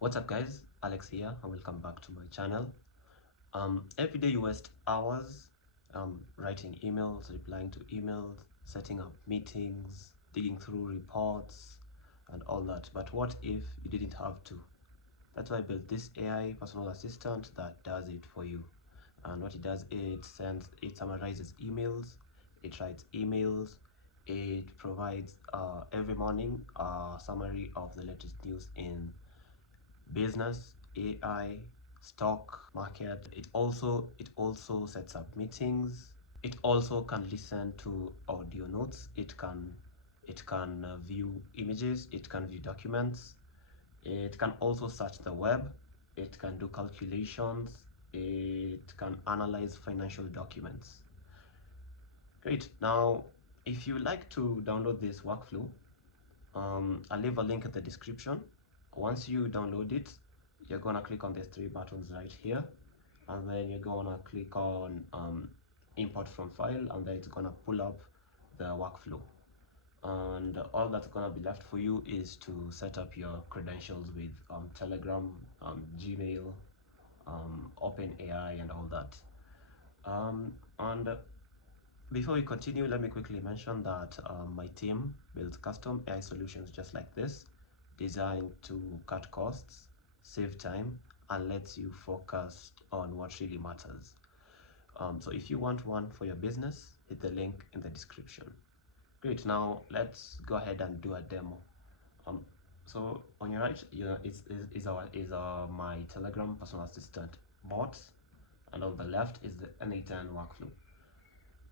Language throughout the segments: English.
What's up guys, Alex here and welcome back to my channel. Every day you waste hours writing emails, replying to emails, setting up meetings, digging through reports and all that. But what if you didn't have to? That's why I built this AI personal assistant that does it for you. And what it does, it summarizes emails, it writes emails, it provides every morning a summary of the latest news in business, AI, stock market. It also sets up meetings. It also can listen to audio notes. It can view images. It can view documents. It can also search the web. It can do calculations. It can analyze financial documents. Great. Now, if you like to download this workflow, I'll leave a link in the description. Once you download it, you're gonna click on these three buttons right here, and then you're gonna click on import from file, and then it's gonna pull up the workflow. And all that's gonna be left for you is to set up your credentials with Telegram, Gmail, OpenAI, and all that. And before we continue, let me quickly mention that my team builds custom AI solutions just like this, designed to cut costs, save time, and lets you focus on what really matters. So if you want one for your business, hit the link in the description. Great, now let's go ahead and do a demo. So on your right, my Telegram personal assistant bot, and on the left is the n8n workflow.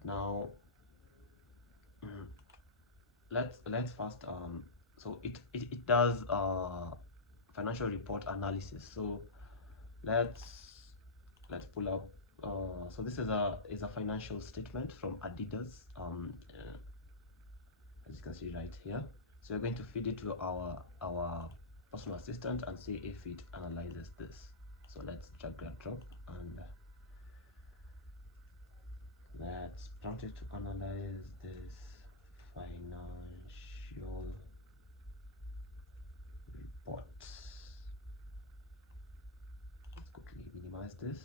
Now, let's first so it does financial report analysis. So let's pull up so this is a financial statement from Adidas, as you can see right here. So we're going to feed it to our personal assistant and see if it analyzes this. So let's drag and drop, and let's prompt it to analyze this financial report. Let's quickly minimize this.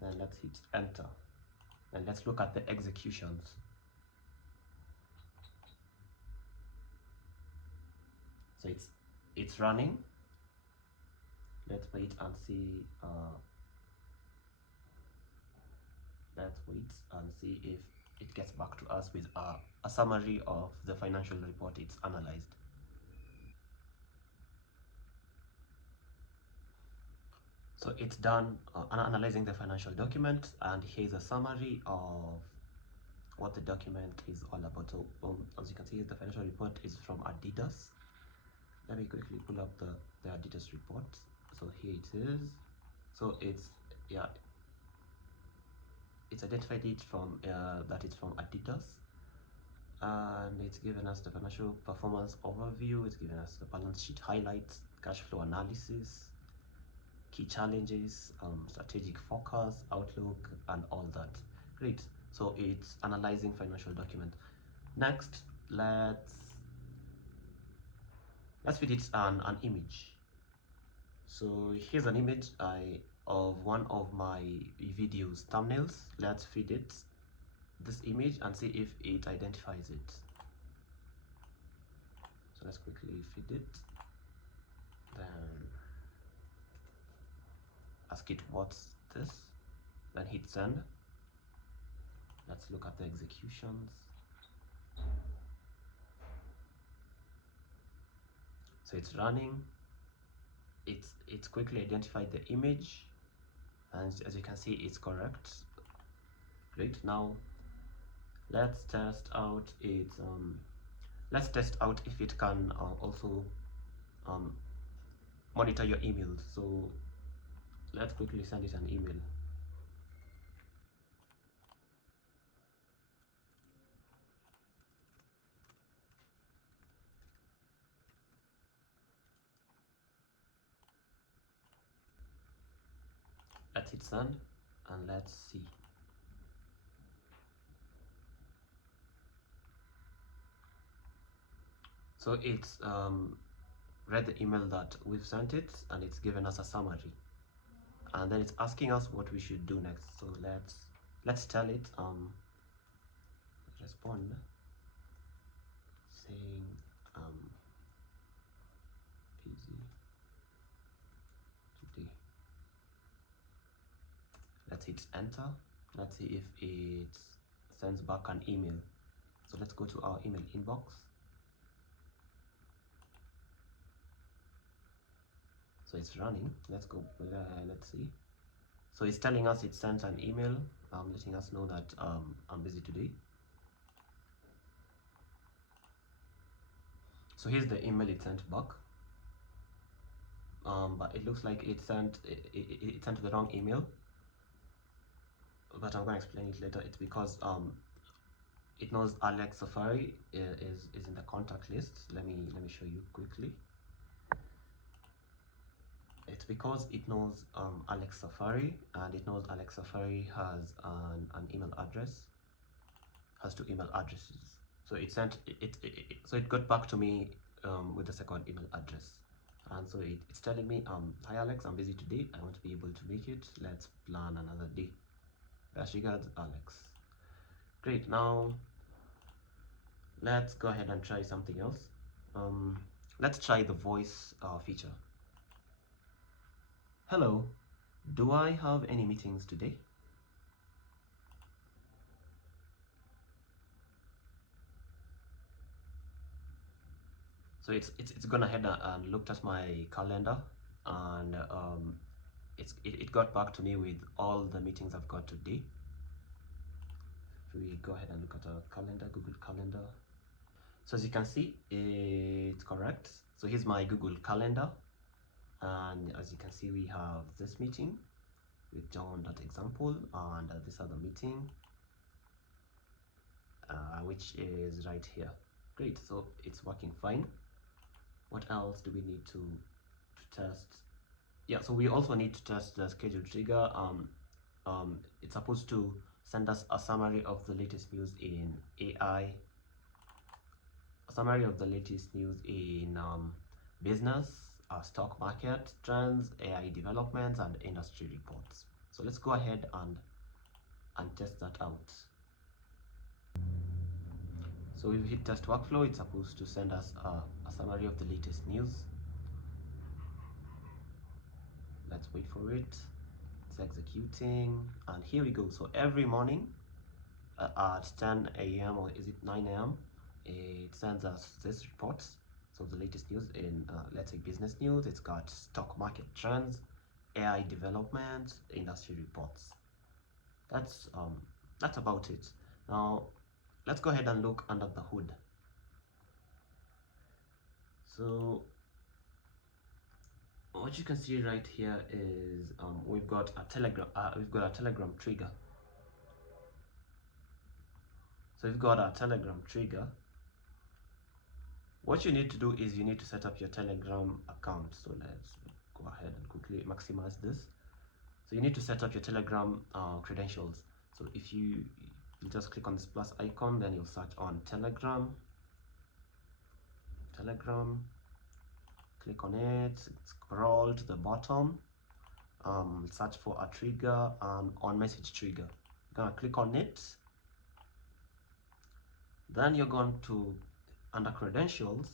Then let's hit enter. And let's look at the executions. So it's running. Let's wait and see. Let's wait and see if it gets back to us with a summary of the financial report it's analyzed. So it's done analyzing the financial document, and here's a summary of what the document is all about. So as you can see, the financial report is from Adidas. Let me quickly pull up the Adidas report. So here it is. So it's identified it from that it's from Adidas, and it's given us the financial performance overview. It's given us the balance sheet highlights, cash flow analysis, key challenges, strategic focus, outlook, and all that. Great. So it's analyzing financial document. Next, let's feed it an image. So here's an image of one of my videos thumbnails. Let's feed it this image and see if it identifies it. So let's quickly feed it, then ask it what's this, then hit send. Let's look at the executions. So it's running. It's quickly identified the image, and as you can see, it's correct. Great. Now let's test out its if it can also monitor your emails. So let's quickly send it an email. Let's hit send, and let's see. So it's read the email that we've sent it, and it's given us a summary, and then it's asking us what we should do next. So let's tell it respond saying busy today. Let's hit enter. Let's see if it sends back an email. So let's go to our email inbox. So it's running. Let's go. Let's see. So it's telling us it sent an email, letting us know that I'm busy today. So here's the email it sent back. But it looks like it sent the wrong email. But I'm gonna explain it later. It's because it knows Alex Safari is in the contact list. Let me show you quickly. It's because it knows Alex Safari, and it knows Alex Safari has an email address, has 2 email addresses. So it sent so it got back to me with the second email address, and so it's telling me, hi Alex, I'm busy today. I want to be able to make it. Let's plan another day. Best regards, Alex. Great. Now let's go ahead and try something else. Let's try the voice feature. Hello, do I have any meetings today? So it's gone ahead and looked at my calendar, and it got back to me with all the meetings I've got today. We go ahead and look at our calendar, Google Calendar. So as you can see, it's correct. So here's my Google Calendar, and as you can see, we have this meeting with John.example, and this other meeting, which is right here. Great, so it's working fine. What else do we need to test? Yeah, so we also need to test the schedule trigger. It's supposed to send us a summary of the latest news in AI, a summary of the latest news in business, stock market trends, AI developments, and industry reports. So let's go ahead and test that out. So we've hit test workflow. It's supposed to send us a summary of the latest news. Let's wait for it. It's executing, and here we go. So every morning at 10 a.m. or is it 9 a.m. it sends us this report. So the latest news in let's say business news. It's got stock market trends, AI development, industry reports. That's about it. Now let's go ahead and look under the hood. So what you can see right here is we've got a Telegram trigger. So we've got a Telegram trigger. What you need to do is you need to set up your Telegram account. So let's go ahead and quickly maximize this. So you need to set up your Telegram credentials. So if you just click on this plus icon, then you'll search on Telegram, click on it, scroll to the bottom, search for a trigger, on message trigger. You're gonna click on it, then you're going to, under credentials,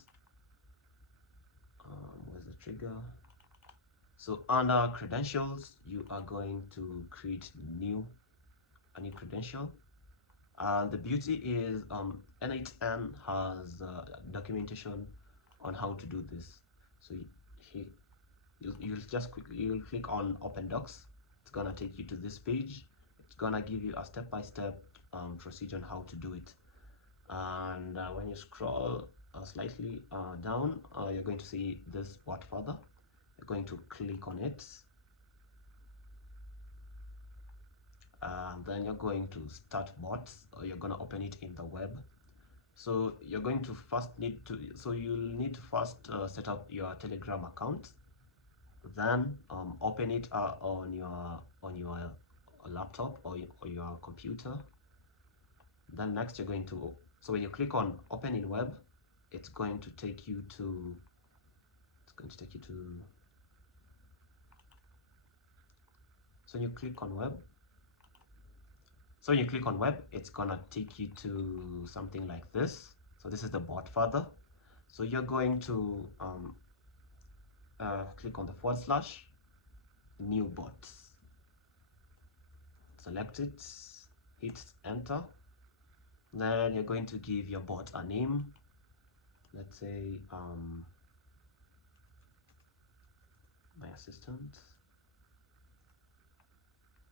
where's the trigger? So under credentials, you are going to create a new credential. The beauty is n8n has documentation on how to do this. So you'll click on Open Docs. It's gonna take you to this page. It's gonna give you a step-by-step procedure on how to do it. And when you scroll slightly down, you're going to see this bot further. You're going to click on it, and then you're going to start bots, or you're going to open it in the web. So you're going to you'll need to first set up your Telegram account, then open it on your laptop or your computer. Then next you're going to, so when you click on open in web, it's going to take you to going to take you to, so when you click on web, it's gonna take you to something like this. So this is the bot further. So you're going to click on the / new bot, select it, hit enter. Then you're going to give your bot a name. Let's say my assistant.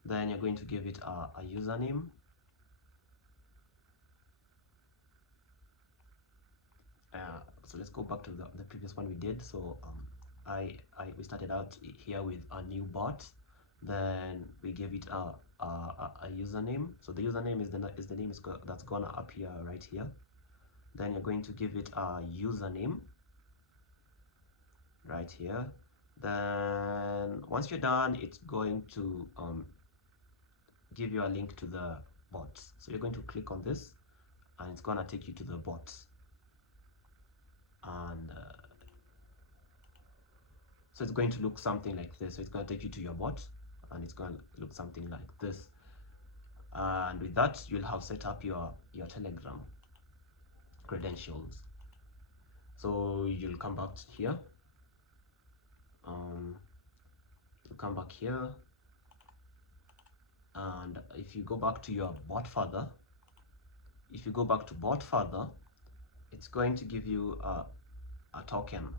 Then you're going to give it a username. So let's go back to the previous one we did. So we started out here with a new bot. Then we gave it a username. So the username is the name that's gonna appear right here. Then you're going to give it a username right here. Then once you're done, it's going to give you a link to the bot. So you're going to click on this and it's gonna take you to the bot. And so it's going to look something like this. So it's going to take you to your bot and it's going to look something like this. And with that, you'll have set up your Telegram credentials. So you'll come back here. You'll come back here, and if you go back to your bot further, it's going to give you a token.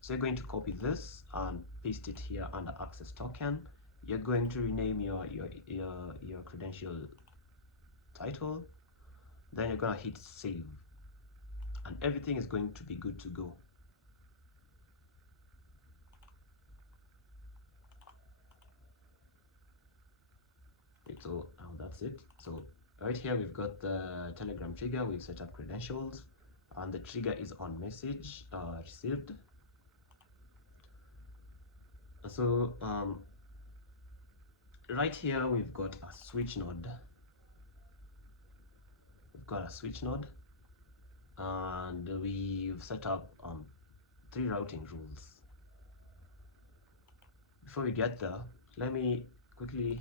So you're going to copy this and paste it here under access token. You're going to rename your credential title. Then you're gonna hit save, and everything is going to be good to go. So that's it. So right here we've got the Telegram trigger. We've set up credentials, and the trigger is on message received. So right here we've got a switch node. And we've set up 3 routing rules. Before we get there, let me quickly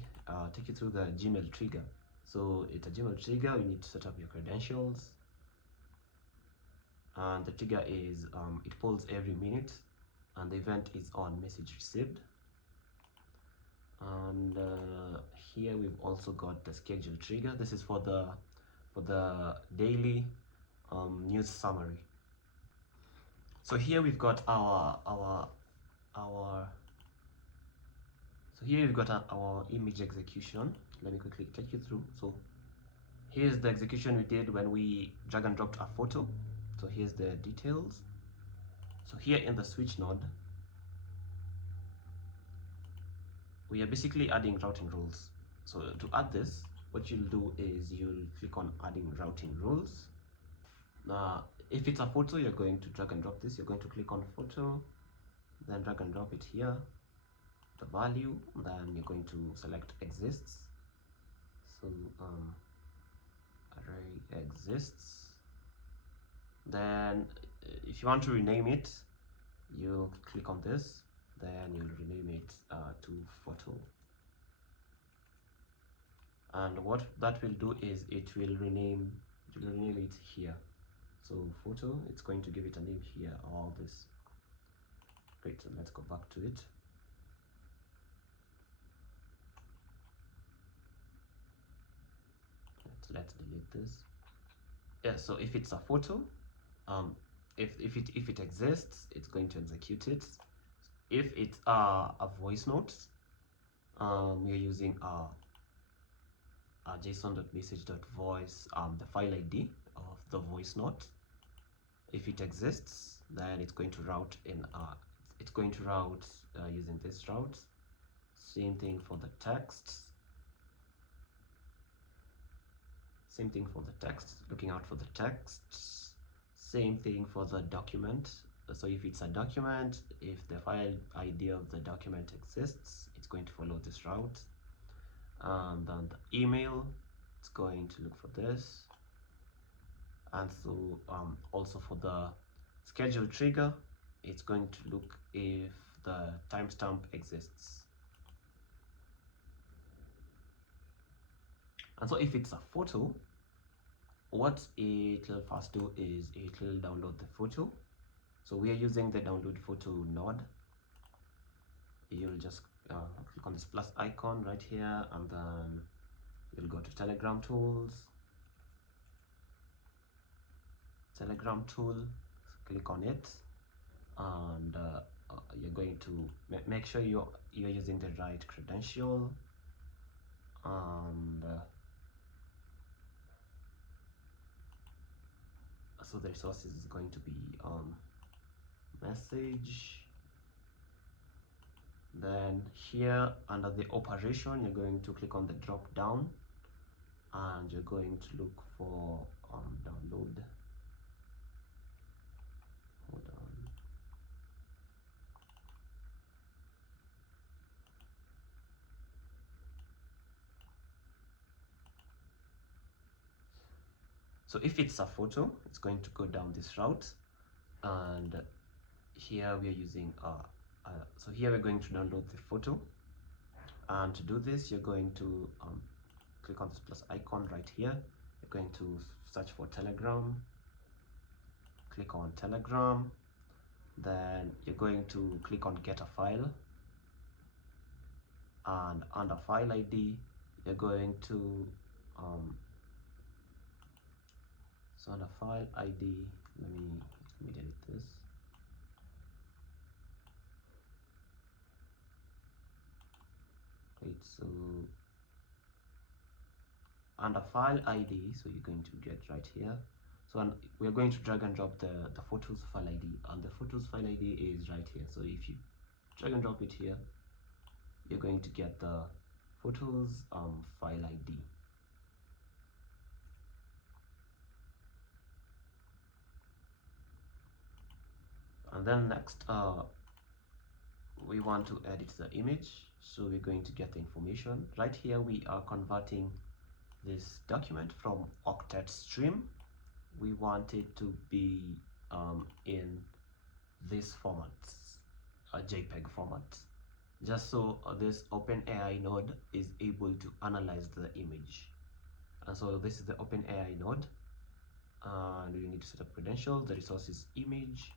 take you through the Gmail trigger. So it's a Gmail trigger. You need to set up your credentials, and the trigger is it polls every minute, and the event is on message received. And here we've also got the schedule trigger. This is for the daily news summary. So here we've got our image execution. Let me quickly take you through. So here's the execution we did when we drag and dropped a photo. So here's the details. So here in the switch node, we are basically adding routing rules. So to add this, what you'll do is you'll click on adding routing rules. Now, if it's a photo, you're going to drag and drop this. You're going to click on photo, then drag and drop it here, the value, then you're going to select exists. So array exists. Then if you want to rename it, you'll click on this, then you'll rename it to photo. And what that will do is it will rename it here. So photo, it's going to give it a name here, all this. Great, so let's go back to it. Let's delete this. Yeah, so if it's a photo, if it exists, it's going to execute it. If it's a voice note, we're using a json.message.voice, the file ID of the voice note. If it exists, then it's going to route using this route. Same thing for the text. Looking out for the text. Same thing for the document. So if it's a document, if the file ID of the document exists, it's going to follow this route. And then the email, it's going to look for this. And so also for the schedule trigger, it's going to look if the timestamp exists. And so if it's a photo, what it will first do is it will download the photo. So we are using the download photo node. You'll just click on this plus icon right here, and then you'll go to Telegram tools, Telegram tool, click on it, and you're going to make sure you're using the right credential, and so the resource is going to be message. Then here under the operation, you're going to click on the drop down, and you're going to look for download. Hold on. So if it's a photo, it's going to go down this route, and here we are using so here we're going to download the photo, and to do this you're going to click on this plus icon right here. You're going to search for Telegram, click on Telegram, then you're going to click on get a file, and under file ID you're going to so under file ID, let me delete this. Right, so under file ID, so you're going to get right here. So we're going to drag and drop the photos file ID, and the photos file ID is right here. So if you drag and drop it here, you're going to get the photos file ID. And then next we want to edit the image, so we're going to get the information right here. We are converting this document from octet stream. We want it to be in this format, a JPEG format, just so this OpenAI node is able to analyze the image. And so this is the OpenAI node, and you need to set up credentials. The resource is image,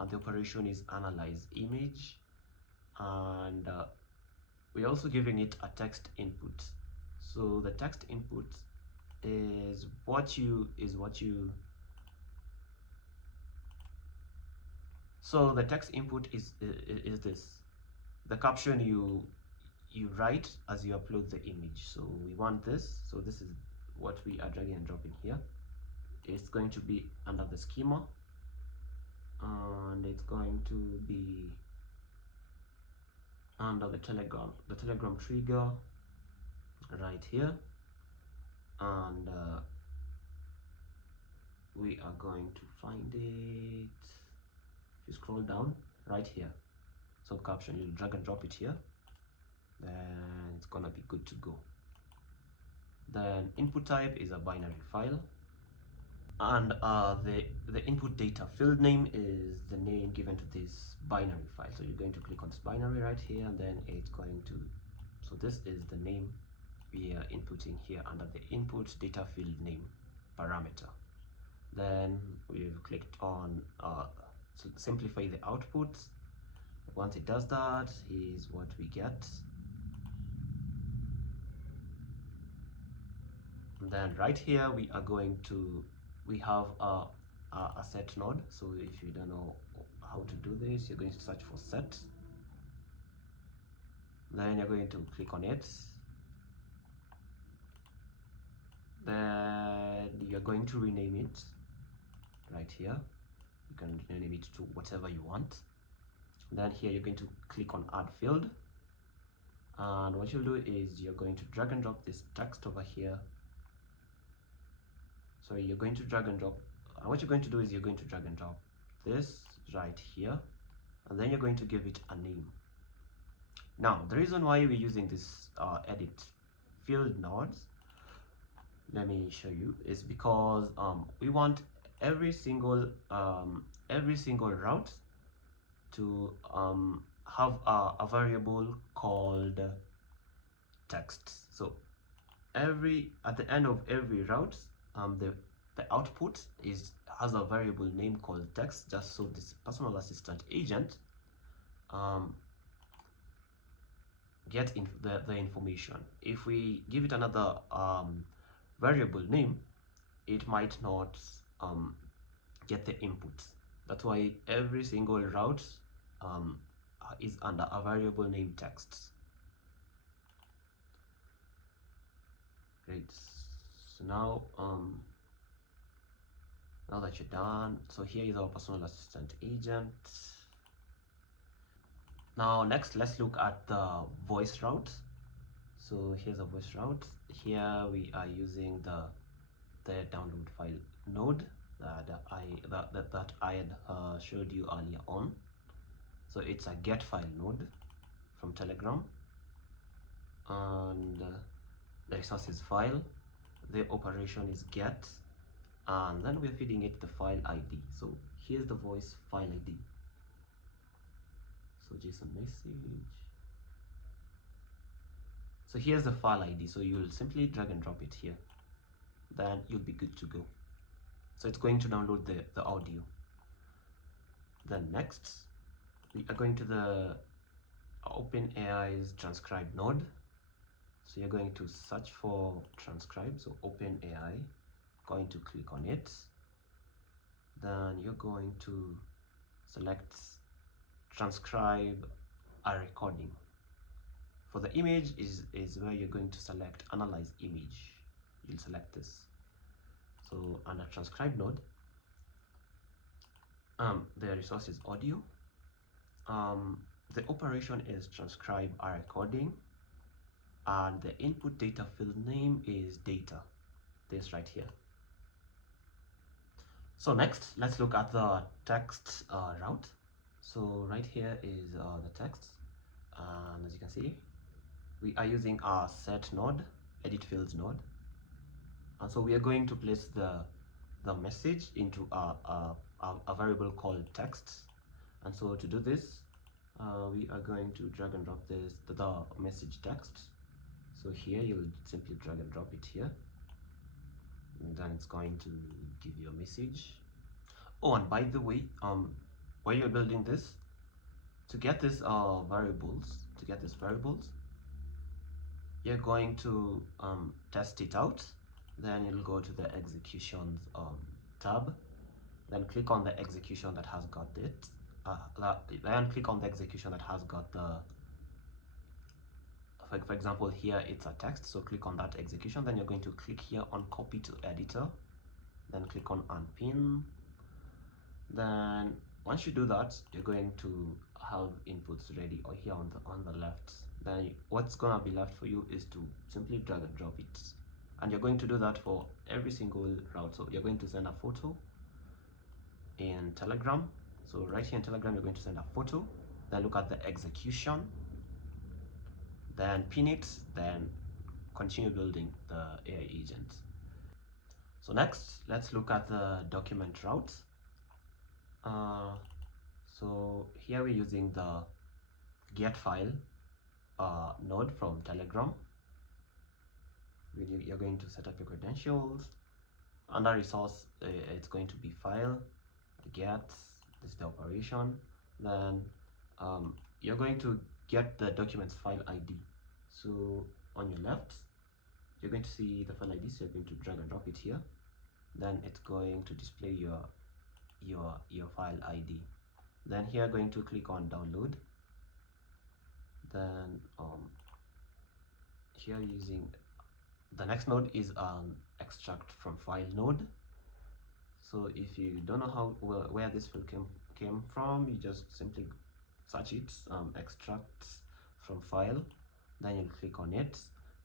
and the operation is analyze image, and we're also giving it a text input. So the text input is what you so the text input is this, the caption you write as you upload the image. So we want this, so this is what we are dragging and dropping here. It's going to be under the schema, and it's going to be under the telegram trigger right here, and we are going to find it. If you scroll down right here, so caption, you drag and drop it here, then it's gonna be good to go. Then input type is a binary file, and the input data field name is the name given to this binary file. So you're going to click on this binary right here, and then it's going to, so this is the name we are inputting here under the input data field name parameter. Then we've clicked on so simplify the output. Once it does that, here's what we get. And then right here we are going to, we have a set node. So if you don't know how to do this, you're going to search for set, then you're going to click on it, then you're going to rename it right here. You can rename it to whatever you want. Then here you're going to click on add field, and what you'll do is you're going to drag and drop this text over here. So you're going to drag and drop, and what you're going to do is you're going to drag and drop this right here, and then you're going to give it a name. Now the reason why we're using this edit field nodes, let me show you, is because we want every single route to have a variable called text. So at the end of every route, the output has a variable name called text, just so this personal assistant agent get the information. If we give it another variable name, it might not get the input. That's why every single route is under a variable name text. Great. So now that you're done, so here is our personal assistant agent. Now next, let's look at the voice route. So here's a voice route. Here we are using the download file node that I had showed you earlier on. So it's a get file node from Telegram, and the resources file, the operation is get, and then we're feeding it the file ID. So here's the voice file ID. So JSON message. So here's the file ID. So you'll simply drag and drop it here. Then you'll be good to go. So it's going to download the audio. Then next, we are going to the OpenAI's transcribe node. So you're going to search for transcribe. So OpenAI, going to click on it. Then you're going to select transcribe a recording. For the image is where you're going to select analyze image. You'll select this. So under transcribe node, the resource is audio. The operation is transcribe a recording, and the input data field name is data. This right here. So next, let's look at the text route. So right here is the text, and as you can see, we are using our set node, edit fields node, and so we are going to place the message into a variable called text. And so to do this, we are going to drag and drop the message text. So here you'll simply drag and drop it here, and then it's going to give you a message. Oh, and by the way, while you're building this, to get these variables, you're going to test it out. Then you'll go to the executions tab, then click on the execution that has got it. Then click on the execution that has got the, for example, here it's a text, so click on that execution. Then you're going to click here on copy to editor, then click on unpin. Then once you do that, you're going to have inputs ready, or here on the left. Then what's gonna be left for you is to simply drag and drop it, and you're going to do that for every single route. So you're going to send a photo in Telegram. So right here in Telegram, you're going to send a photo, then look at the execution, then pin it, then continue building the AI agent. So next, let's look at the document route. So here we're using the get file node from Telegram. You're going to set up your credentials. Under resource, it's going to be file, get, this is the operation. Then you're going to get the documents file ID. So on your left, you're going to see the file ID, so you're going to drag and drop it here. Then it's going to display your file ID. Then here, going to click on download. Then here using the next node is an extract from file node. So if you don't know where this file came from, you just simply search it, extract from file. Then you'll click on it.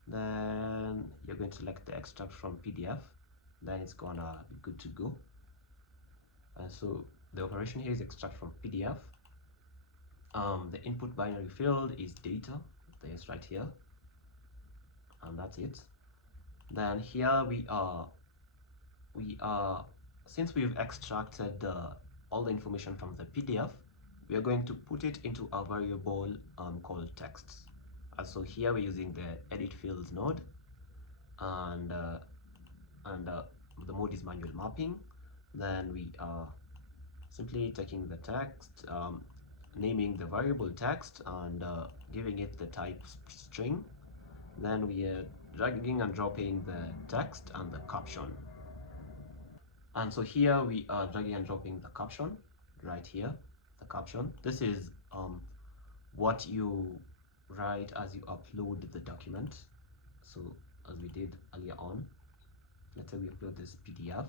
Then you're going to select the extract from PDF. Then it's gonna be good to go. And so the operation here is extract from PDF. The input binary field is data. There's right here, and that's it. Then here we are since we've extracted all the information from the PDF, we are going to put it into a variable called text. And so here we're using the edit fields node, and the mode is manual mapping. Then we are simply taking the text, naming the variable text, and giving it the type string. Then we are dragging and dropping the text and the caption. And so here we are dragging and dropping the caption right here. The caption, this is what you write as you upload the document. So as we did earlier on, let's say we upload this PDF,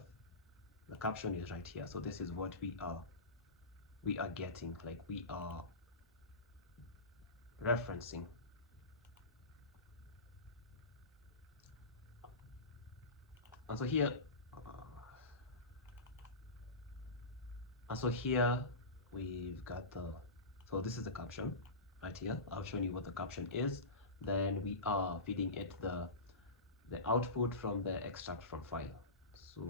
the caption is right here. So this is what we are getting, like we are referencing. And so here we've got so this is the caption right here. I've shown you what the caption is. Then we are feeding it the output from the extract from file. So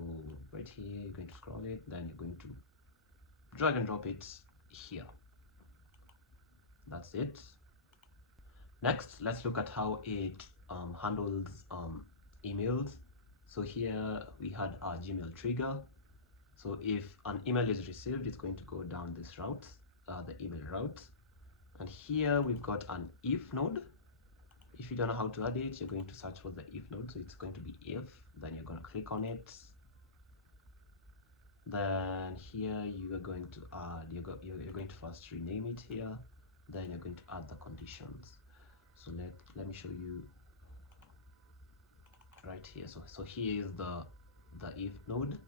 right here, you're going to scroll it, then you're going to drag and drop it here. That's it. Next, let's look at how it handles emails. So here we had our Gmail trigger. So if an email is received, it's going to go down this route, the email route. And here we've got an if node. If you don't know how to add it, you're going to search for the if node. So it's going to be if, then you're going to click on it. Then here you are going to add, you're going to first rename it here, then you're going to add the conditions. So let me show you right here. So here is the if node.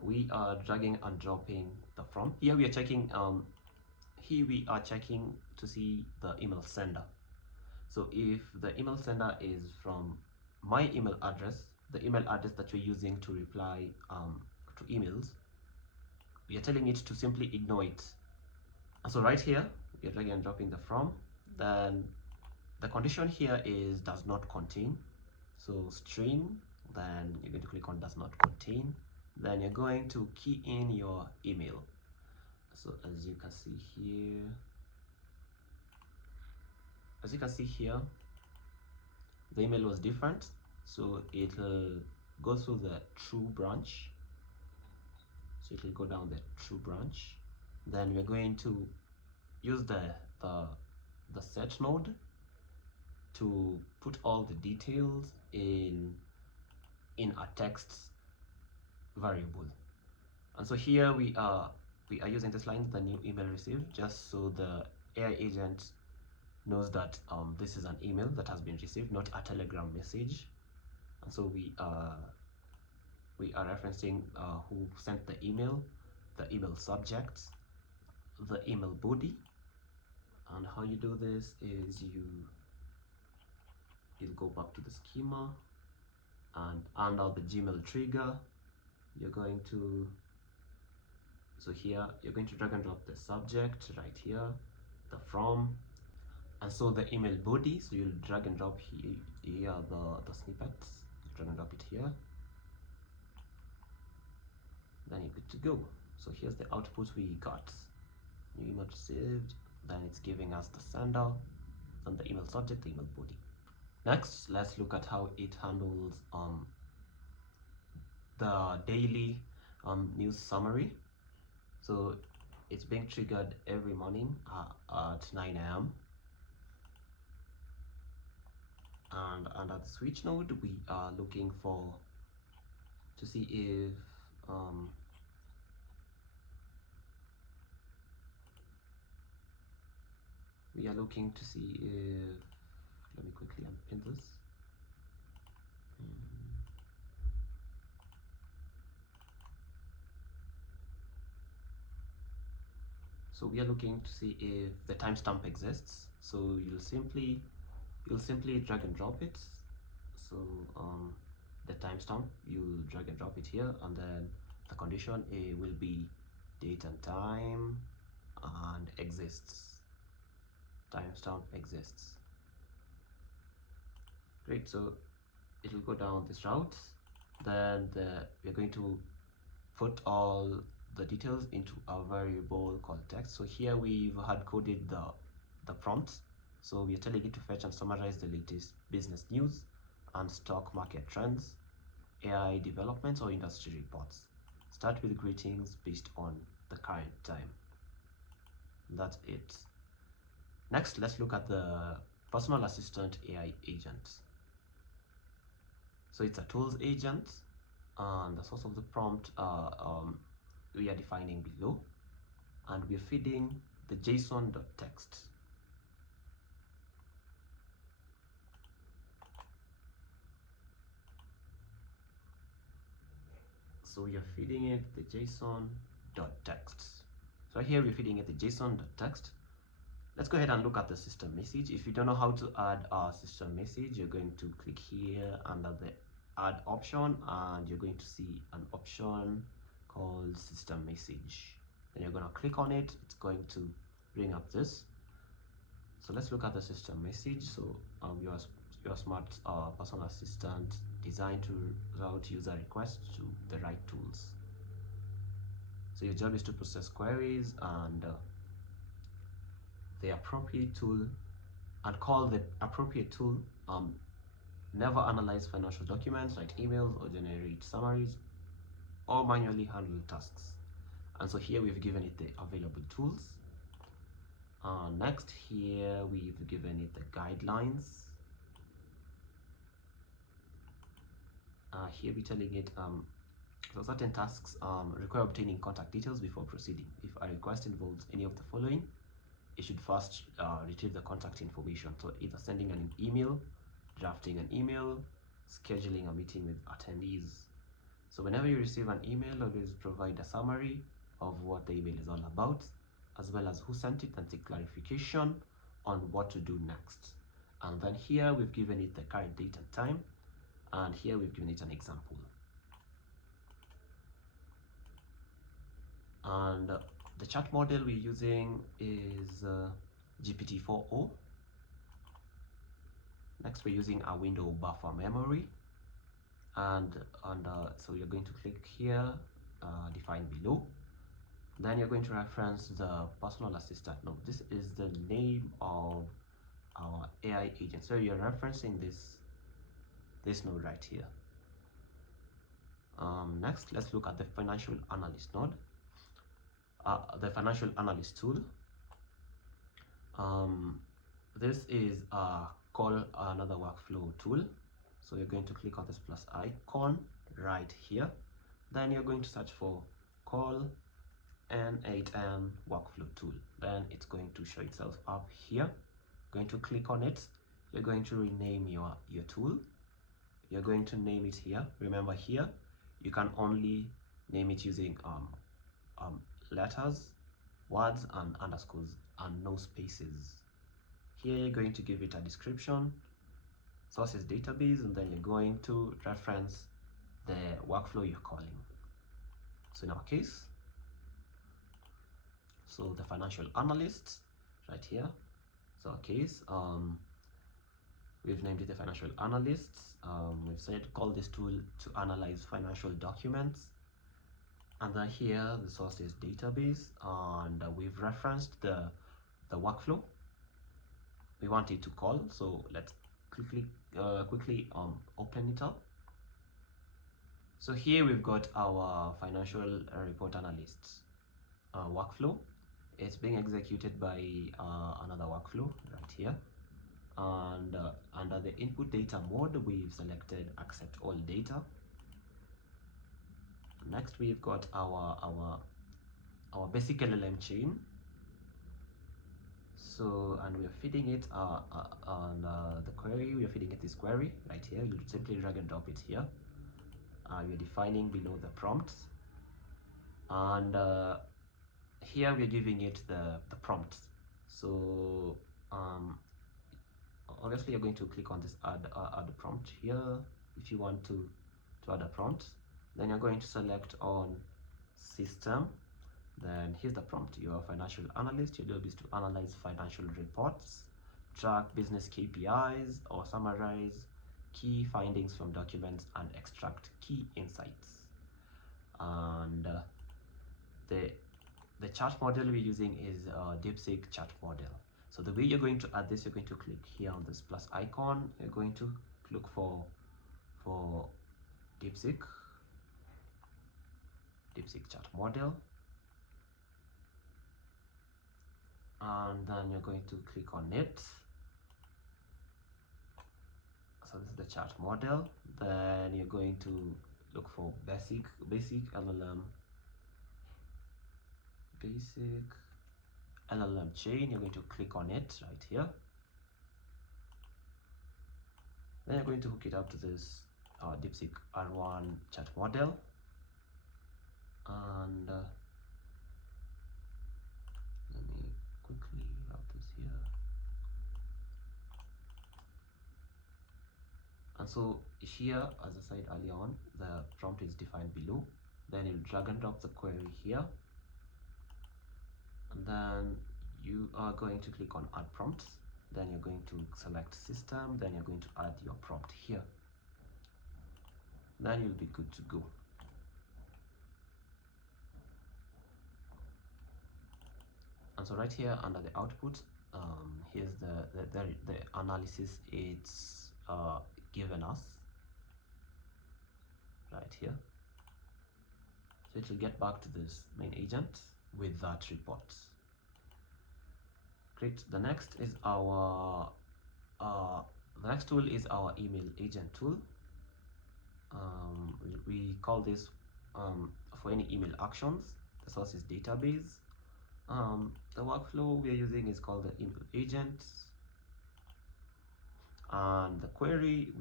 We are dragging and dropping the from. Here we are checking to see the email sender. So if the email sender is from my email address, the email address that you're using to reply to emails, we are telling it to simply ignore it. And so right here we are dragging and dropping the from. Then the condition here is does not contain. So string, then you're going to click on does not contain. Then you're going to key in your email. So as you can see here, the email was different. So it'll go through the true branch. So it will go down the true branch. Then we're going to use the set node to put all the details in a text variable. And so here we are using this line, the new email received, just so the AI agent knows that this is an email that has been received, not a Telegram message. And so we are referencing who sent the email subject, the email body. And how you do this is you'll go back to the schema, and under the Gmail trigger, you're going to drag and drop the subject right here, the from, and so the email body. So you'll drag and drop here the snippets, drag and drop it here, then you're good to go. So here's the output we got. New email received, then it's giving us the sender, and the email subject, the email body. Next, let's look at how it handles the daily news summary. So it's being triggered every morning at 9 a.m. And under the switch node, we are looking to see if let me quickly unpin this. So we are looking to see if the timestamp exists. So you'll simply drag and drop it. So the timestamp, you'll drag and drop it here, and then the condition will be date and time and exists. Timestamp exists. Great. So it will go down this route. Then we're going to put all the details into a variable called text. So here we've hard coded the prompt. So we're telling it to fetch and summarize the latest business news and stock market trends, AI developments, or industry reports. Start with greetings based on the current time. That's it. Next, let's look at the personal assistant AI agent. So it's a tools agent, and the source of the prompt we are defining below, and we're feeding the JSON.text. So we are feeding it the JSON.text. So here we're feeding it the JSON.text. Let's go ahead and look at the system message. If you don't know how to add a system message, you're going to click here under the add option, and you're going to see an option called system message. Then you're going to click on it. It's going to bring up this. So let's look at the system message. So your smart personal assistant designed to route user requests to the right tools. So your job is to process queries and the appropriate tool, and call the appropriate tool. Never analyze financial documents, write emails, or generate summaries, or manually handle tasks. And so here we've given it the available tools. Next, here we've given it the guidelines. Here we're telling it so certain tasks require obtaining contact details before proceeding. If a request involves any of the following, it should first retrieve the contact information. So either sending an email, drafting an email, scheduling a meeting with attendees. So whenever you receive an email, always provide a summary of what the email is all about, as well as who sent it, and seek clarification on what to do next. And then here we've given it the current date and time, and here we've given it an example. And the chat model we're using is GPT-4o. Next, we're using a window buffer memory, and so you're going to click here, define below. Then you're going to reference the personal assistant node. This is the name of our AI agent. So you're referencing this node right here. Next, let's look at the financial analyst node. The financial analyst tool. This is call another workflow tool. So you're going to click on this plus icon right here. Then you're going to search for call n8n workflow tool. Then it's going to show itself up here. Going to click on it. You're going to rename your tool. You're going to name it here. Remember, here you can only name it using letters, words, and underscores, and no spaces. Here you're going to give it a description, sources database, and then you're going to reference the workflow you're calling. So in our case, so the financial analyst right here. So our case, we've named it the financial analyst. We've said call this tool to analyze financial documents, and then here the sources database, and we've referenced the workflow we want it to call. So let's quickly open it up. So here we've got our financial report analyst workflow. It's being executed by another workflow right here, and under the input data mode, we've selected accept all data. Next, we've got our basic LLM chain. So, and we're feeding it on the query. We're feeding it this query right here. You simply drag and drop it here. We're defining below the prompts, and here we're giving it the prompt. So obviously you're going to click on this add prompt here if you want to add a prompt. Then you're going to select on system. Then here's the prompt. You're a financial analyst. Your job is to analyze financial reports, track business KPIs, or summarize key findings from documents and extract key insights. And the chat model we're using is DeepSeek chat model. So the way you're going to add this, you're going to click here on this plus icon. You're going to look for DeepSeek chat model, and then you're going to click on it. So this is the chat model. Then you're going to look for basic LLM, basic LLM chain. You're going to click on it right here. Then you're going to hook it up to this DeepSeek R1 chat model, and let me quickly route this here. And so here, as I said earlier on, the prompt is defined below. Then you drag and drop the query here, and then you are going to click on add prompts. Then you're going to select system, then you're going to add your prompt here. Then you'll be good to go. And so right here under the output, here's the analysis it's given us right here. So it will get back to this main agent with that report. Great. The next is our the next tool is our email agent tool. We call this for any email actions. The source is database. The workflow we are using is called the email agent, and the query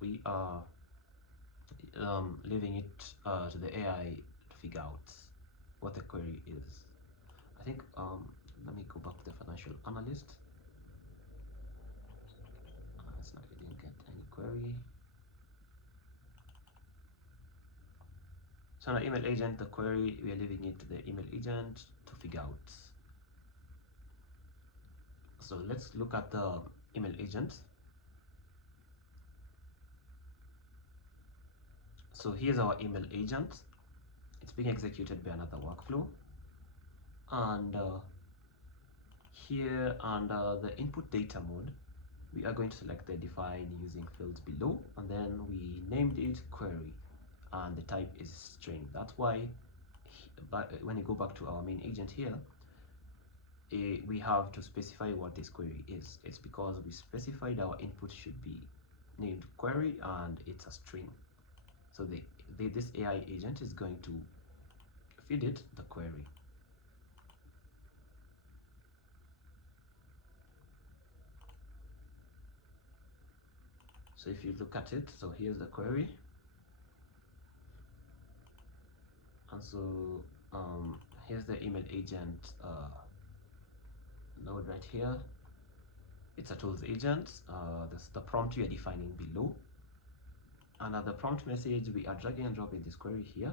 we are leaving it to the AI to figure out what the query is. I think let me go back to the financial analyst. It's not, I didn't get any query. So our email agent, the query, we are leaving it to the email agent to figure out. So let's look at the email agent. So here's our email agent. It's being executed by another workflow. And here under the input data mode, we are going to select the define using fields below, and then we named it query, and the type is string. That's why when you go back to our main agent here, we have to specify what this query is. It's because we specified our input should be named query and it's a string. So this AI agent is going to feed it the query. So if you look at it, so here's the query, and so here's the email agent node right here. It's a tools agent. This is the prompt we are defining below. Under the prompt message, we are dragging and dropping this query here.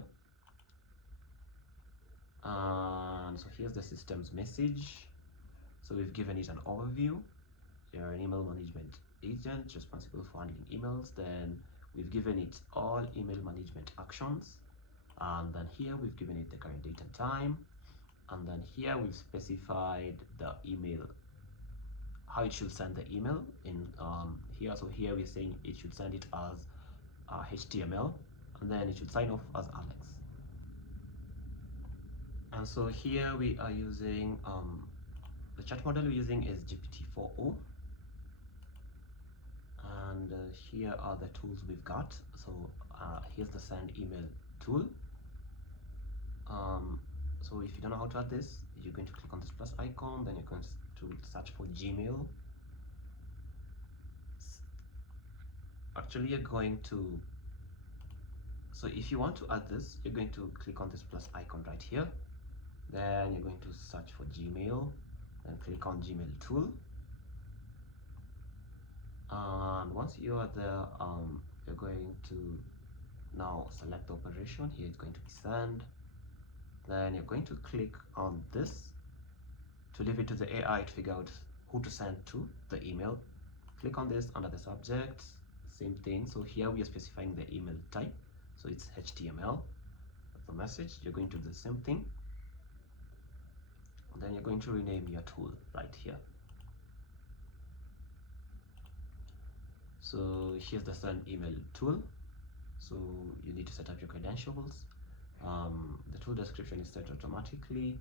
And so here's the system's message. So we've given it an overview. You're an email management agent responsible for handling emails. Then we've given it all email management actions. And then here we've given it the current date and time. And then here we've specified the email, how it should send the email in here. So here we're saying it should send it as HTML, and then it should sign off as Alex. And so here we are using the chat model we're using is GPT-4o, and here are the tools we've got. So here's the send email tool. So if you don't know how to add this, you're going to click on this plus icon, then you're going to search for Gmail. Actually, you're going to, so if you want to add this, you're going to click on this plus icon right here. Then you're going to search for Gmail, then click on Gmail tool. And once you are there, you're going to now select the operation. Here it's going to be send. Then you're going to click on this to leave it to the AI to figure out who to send to the email. Click on this under the subject, same thing. So here we are specifying the email type, so it's HTML. The message, you're going to do the same thing. Then you're going to rename your tool right here. So here's the send email tool. So you need to set up your credentials. The tool description is set automatically.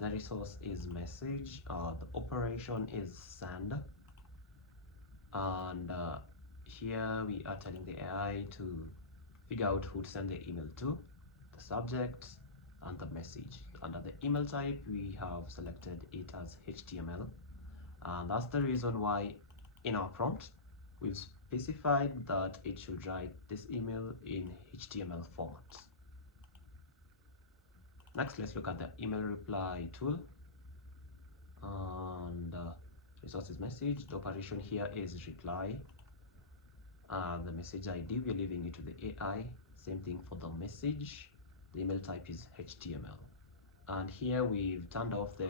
The resource is message. The operation is send. And here we are telling the AI to figure out who to send the email to, the subject, and the message. Under the email type, we have selected it as HTML, and that's the reason why in our prompt we've specified that it should write this email in HTML format. Next, let's look at the email reply tool. And resources message, the operation here is reply. The message ID, we're leaving it to the AI. Same thing for the message. The email type is HTML. And here we've turned off the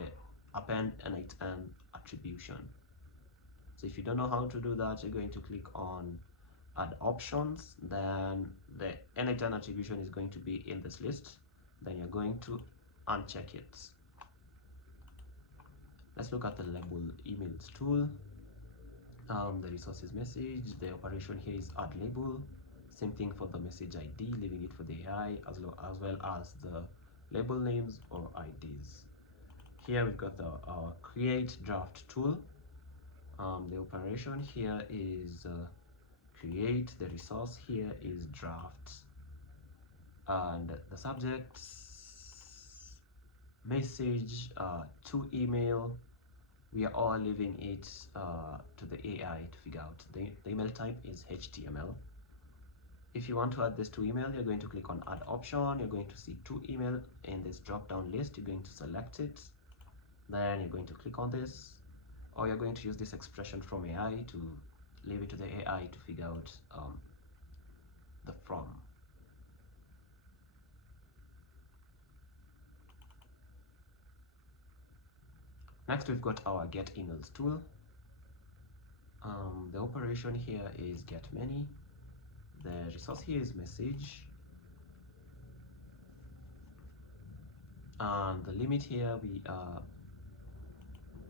append n8n attribution. So if you don't know how to do that, you're going to click on add options. Then the n8n attribution is going to be in this list. Then you're going to uncheck it. Let's look at the label emails tool. The resources message, the operation here is add label. Same thing for the message ID, leaving it for the AI, as well as the label names or IDs. Here we've got the create draft tool. The operation here is create. The resource here is draft, and the subject message to email. We are all leaving it to the AI to figure out. The email type is HTML. If you want to add this to email, you're going to click on add option. You're going to see to email in this drop down list. You're going to select it. Then you're going to click on this, or you're going to use this expression from AI to leave it to the AI to figure out the from. Next, we've got our get emails tool. The operation here is get many. The resource here is message. And the limit here,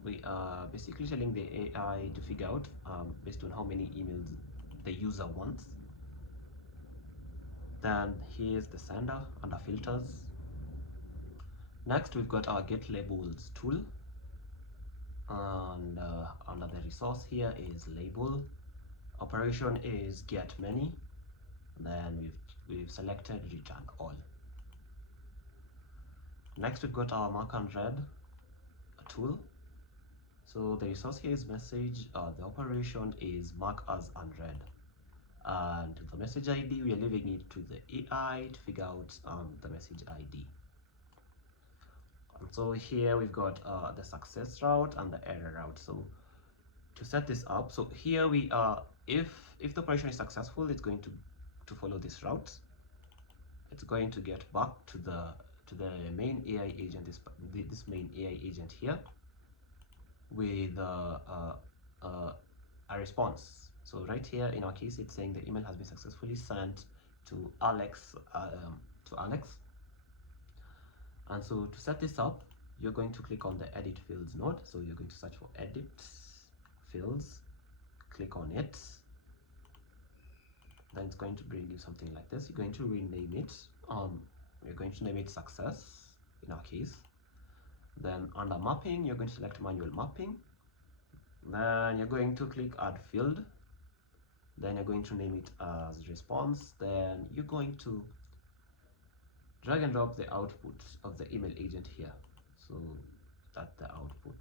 we are basically telling the AI to figure out based on how many emails the user wants. Then here's the sender under filters. Next, we've got our get labels tool. And under the resource here is label. Operation is get many. Then we've selected return all. Next, we've got our mark and read tool. So the resource here is message. The operation is mark as unread. And the message ID, we are leaving it to the AI to figure out the message ID. And so here we've got the success route and the error route. So to set this up, so here we are, if the operation is successful, it's going to follow this route. It's going to get back to the main AI agent, this main AI agent here, with a response. So right here in our case, it's saying the email has been successfully sent to Alex. And so to set this up, you're going to click on the edit fields node. So you're going to search for edit fields, click on it. Then it's going to bring you something like this. You're going to rename it. You're going to name it success in our case. Then under mapping, you're going to select manual mapping. Then you're going to click add field. Then you're going to name it as response. Then you're going to drag and drop the output of the email agent here. So that's the output.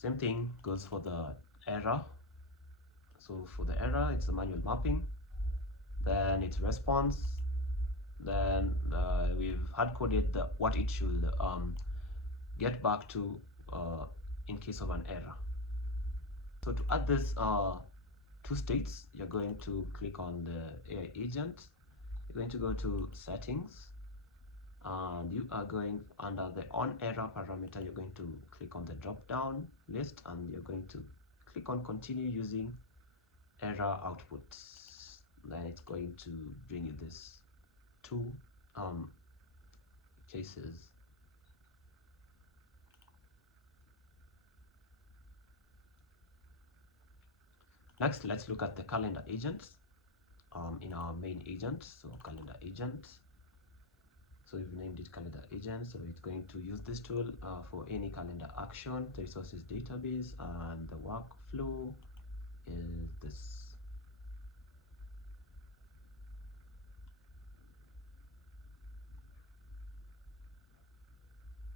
Same thing goes for the error. So for the error, it's a manual mapping. Then it's response. Then we've hard coded what it should get back to in case of an error. So to add this two states, you're going to click on the AI agent. You're going to go to settings, and you are going under the on error parameter. You're going to click on the drop down list, and you're going to click on continue using error output. Then it's going to bring you this two cases. Next, let's look at the calendar agent in our main agent. So calendar agent. So we've named it calendar agent. So it's going to use this tool for any calendar action. The resources database and the workflow is this.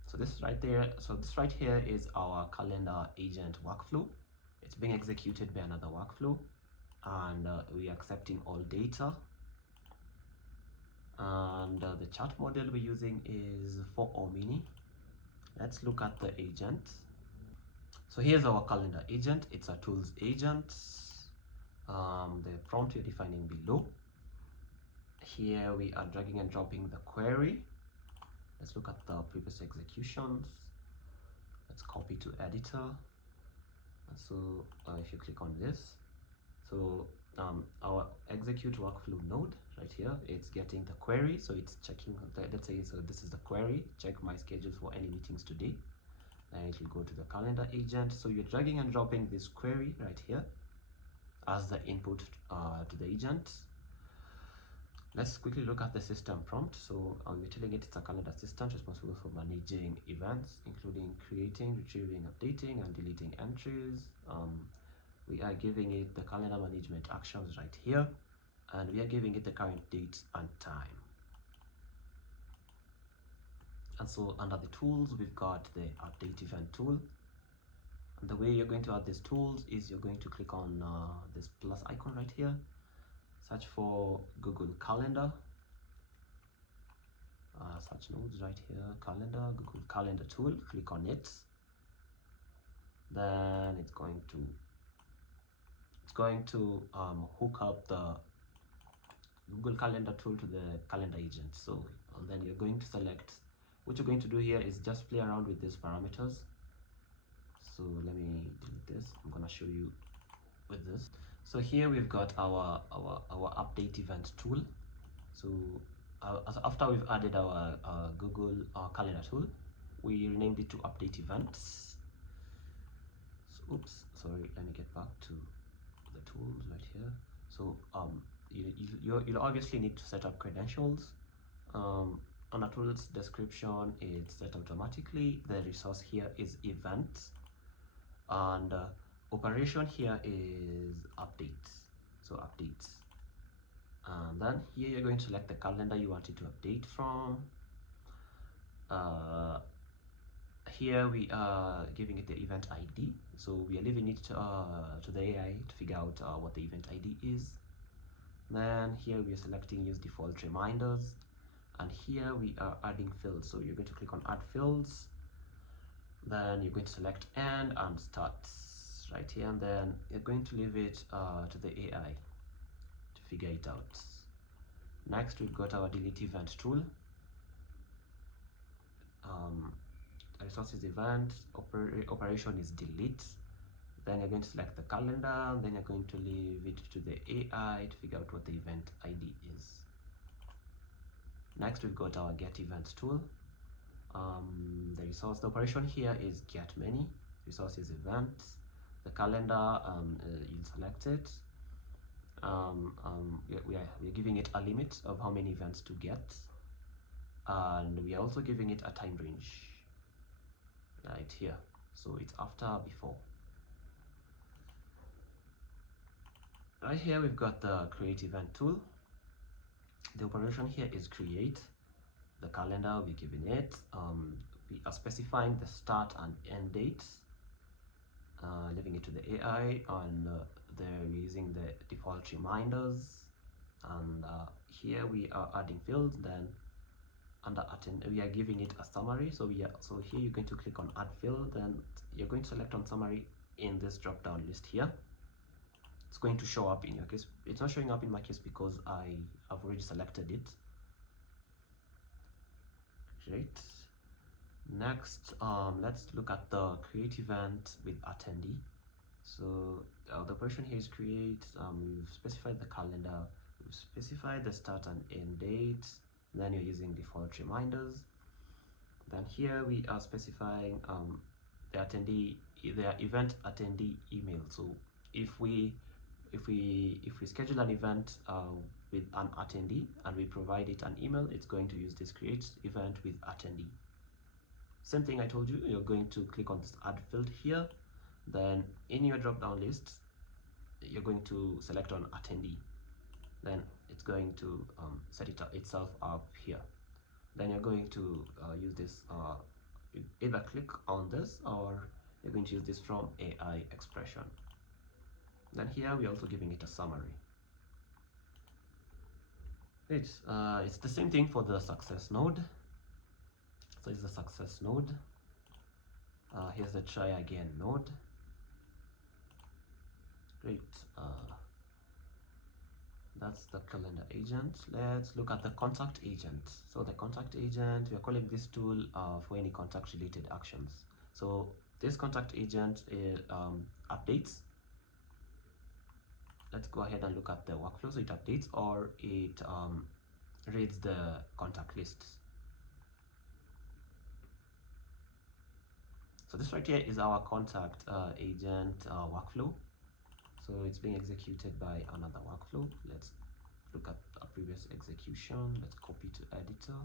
So this right there, so this right here is our calendar agent workflow. It's being executed by another workflow, and we are accepting all data. And the chat model we're using is for Omni. Let's look at the agent. So here's our calendar agent. It's a tools agent. The prompt we're defining below. Here we are dragging and dropping the query. Let's look at the previous executions. Let's copy to editor. And so if you click on this, so our execute workflow node right here, it's getting the query. So it's checking, let's say, so this is the query, check my schedule for any meetings today. Then it will go to the calendar agent. So you're dragging and dropping this query right here as the input to the agent. Let's quickly look at the system prompt. So we're telling it it's a calendar assistant responsible for managing events, including creating, retrieving, updating, and deleting entries. We are giving it the calendar management actions right here, and we are giving it the current date and time. And so under the tools, we've got the update event tool. And the way you're going to add these tools is you're going to click on this plus icon right here, search for Google Calendar, search nodes right here, calendar, Google Calendar tool, click on it. Then it's going to hook up the Google Calendar tool to the calendar agent. So and then you're going to select, what you're going to do here is just play around with these parameters. So let me delete this. I'm going to show you with this. So here we've got our update event tool. So after we've added our Google Calendar tool, we renamed it to update events. So, oops, sorry, let me get back to the tools right here. So you'll obviously need to set up credentials. On a tool's description, it's set automatically. The resource here is events, and operation here is updates. So updates, and then here you're going to select the calendar you want it to update from. Here we are giving it the event ID, so we are leaving it to the AI to figure out what the event ID is. Then here we are selecting use default reminders, and here we are adding fields. So you're going to click on add fields, then you're going to select end and start right here, and then you're going to leave it to the AI to figure it out. Next, we've got our delete event tool. Resources event, operation is delete. Then you're going to select the calendar, then you're going to leave it to the AI to figure out what the event ID is. Next, we've got our get events tool. The operation here is get many, resources events. The calendar, you'll select it. We're giving it a limit of how many events to get, and we are also giving it a time range right here. So it's after, before. Right here we've got the create event tool. The operation here is create. The calendar we're giving it. We are specifying the start and end dates, leaving it to the AI, and they're using the default reminders. And here we are adding fields. Then under attend, we are giving it a summary. So here you're going to click on add field. Then you're going to select on summary in this drop down list here. It's going to show up in your case. It's not showing up in my case because I have already selected it. Great. Next, let's look at the create event with attendee. So the operation here is create. We've specified the calendar, we've specified the start and end date, then you're using default reminders. Then here we are specifying the event attendee email. So if we if we schedule an event with an attendee and we provide it an email, it's going to use this create event with attendee. Same thing I told you, you're going to click on this add field here, then in your drop down list you're going to select on attendee, then it's going to set itself up here. Then you're going to use this, either click on this or you're going to use this from AI expression. Then here we're also giving it a summary. It's the same thing for the success node. So it's the success node. Here's the try again node. Great. That's the calendar agent. Let's look at the contact agent. So the contact agent, we are calling this tool for any contact related actions. So this contact agent updates. Let's go ahead and look at the workflow. So it updates or it reads the contact lists. So this right here is our contact agent workflow. So it's being executed by another workflow. Let's look at a previous execution. Let's copy to editor.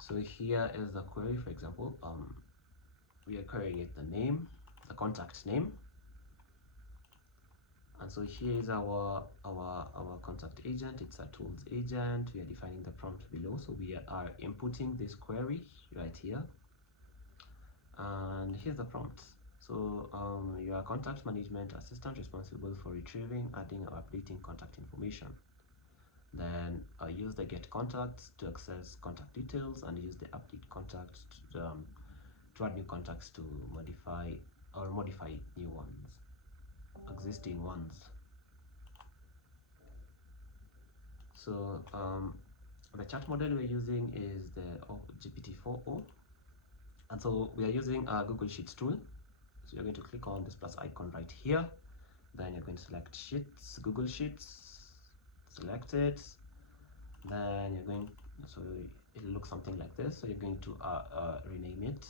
So here is the query. For example, we are querying it the name, the contact name. And so here is our contact agent. It's a tools agent. We are defining the prompt below. So we are inputting this query right here. And here's the prompt. So you are contact management assistant responsible for retrieving, adding, or updating contact information. Then use the get contacts to access contact details, and use the update contacts to add new contacts to modify new ones, existing ones. So the chat model we're using is the GPT-4o, and so we are using a Google Sheets tool. So you're going to click on this plus icon right here, then you're going to select Sheets, Google Sheets, select it, then you're going, so it'll look something like this. So you're going to rename it,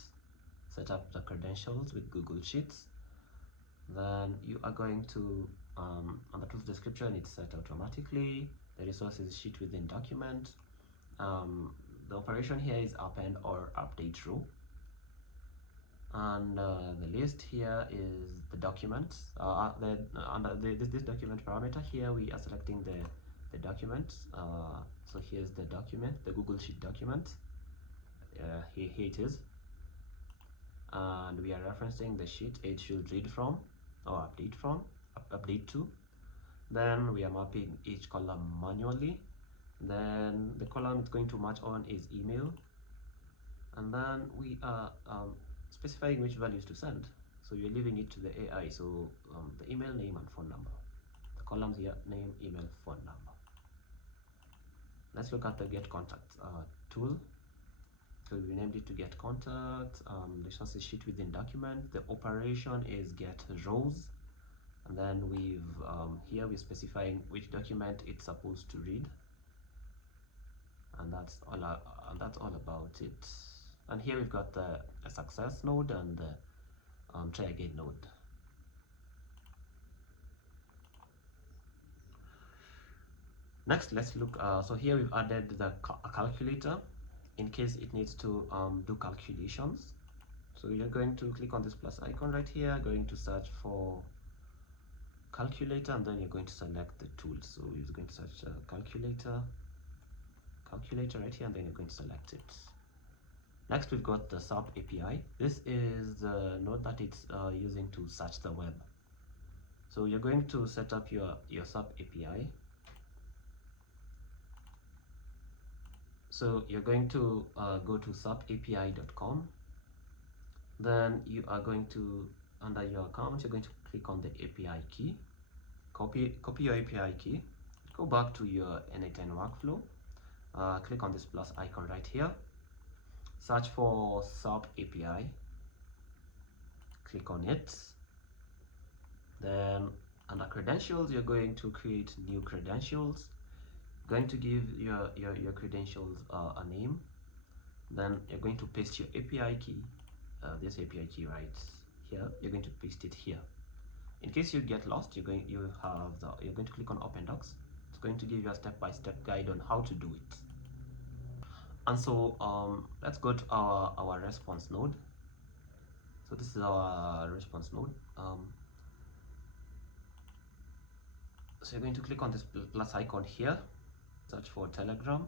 set up the credentials with Google Sheets, then you are going to on the tools description, it's set automatically. The resources sheet within document. The operation here is append or update row. And the list here is the document. Under this document parameter here, we are selecting the document. So here's the document, the Google Sheet document. Here it is. And we are referencing the sheet it should read from or update to. Then we are mapping each column manually. Then the column it's going to match on is email. And then we are specifying which values to send. So you're leaving it to the AI. So the email, name, and phone number. The columns here, name, email, phone number. Let's look at the get contacts tool. So we named it to get contacts. Resources sheet within document. The operation is get rows, and then here we're specifying which document it's supposed to read, and that's all about it. And here we've got the success node and the try again node. Next, let's look. So here we've added a calculator in case it needs to do calculations. So you're going to click on this plus icon right here, going to search for calculator, and then you're going to select the tool. So you're going to search calculator right here, and then you're going to select it. Next, we've got the SAP API. This is the node that it's using to search the web. So you're going to set up your SAP API. So you're going to go to sapapi.com. Then you are going to, under your account, you're going to click on the API key. Copy your API key. Go back to your n8n workflow. Click on this plus icon right here. Search for SAP API. Click on it. Then under credentials, you're going to create new credentials. Going to give your credentials a name. Then you're going to paste your API key. This API key right here. You're going to paste it here. In case you get lost, you're going to click on Open Docs. It's going to give you a step-by-step guide on how to do it. And so let's go to our response node. So this is our response node. So you're going to click on this plus icon here, search for Telegram,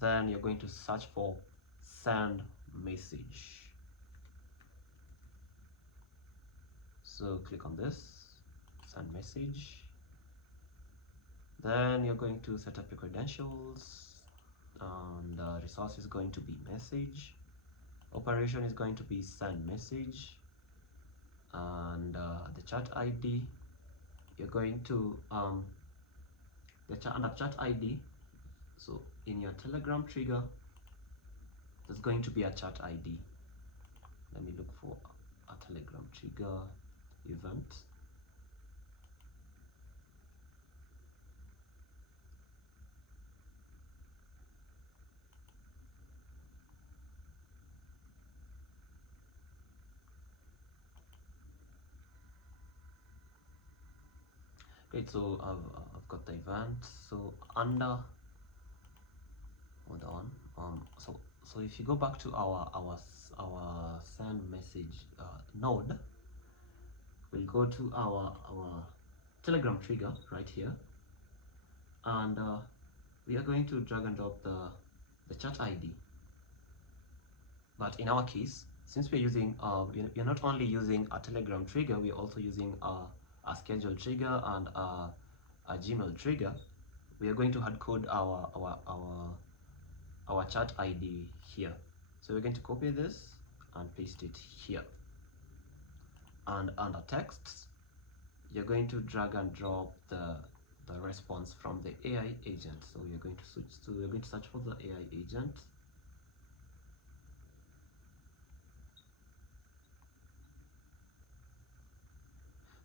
then you're going to search for send message. So click on this, send message. Then you're going to set up your credentials, and the resource is going to be message. Operation is going to be send message, and the chat ID, you're going to under chat ID. So in your Telegram trigger, there's going to be a chat ID. Let me look for a Telegram trigger event. Great, so I've got the event. So under, hold on. So if you go back to our send message node, we'll go to our Telegram trigger right here, and we are going to drag and drop the chat ID. But in our case, since we're using we're not only using a Telegram trigger, we're also using a schedule trigger and a Gmail trigger. We are going to hard code our chat ID here. So we're going to copy this and paste it here. And under texts, you're going to drag and drop the response from the AI agent. So you're going to switch to, we're going to search for the AI agent.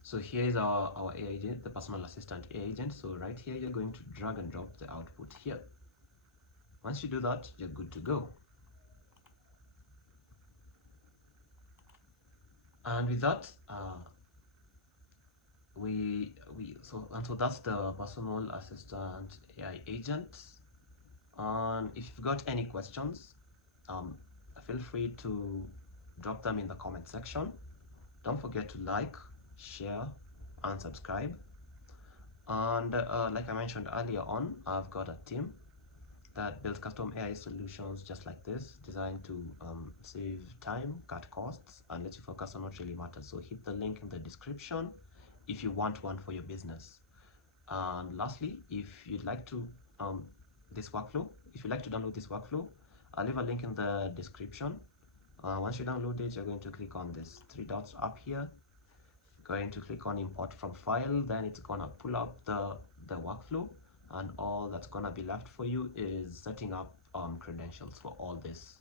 So here is our AI agent, the personal assistant AI agent. So right here, you're going to drag and drop the output here. Once you do that, you're good to go. And with that, so that's the personal assistant AI agent. And if you've got any questions, feel free to drop them in the comment section. Don't forget to like, share, and subscribe. And like I mentioned earlier on, I've got a team that builds custom AI solutions just like this, designed to save time, cut costs, and let you focus on what really matters. So hit the link in the description if you want one for your business. And lastly, if you'd like to if you'd like to download this workflow, I'll leave a link in the description. Once you download it, you're going to click on this three dots up here. Going to click on import from file, then it's gonna pull up the workflow, and all that's gonna be left for you is setting up credentials for all this.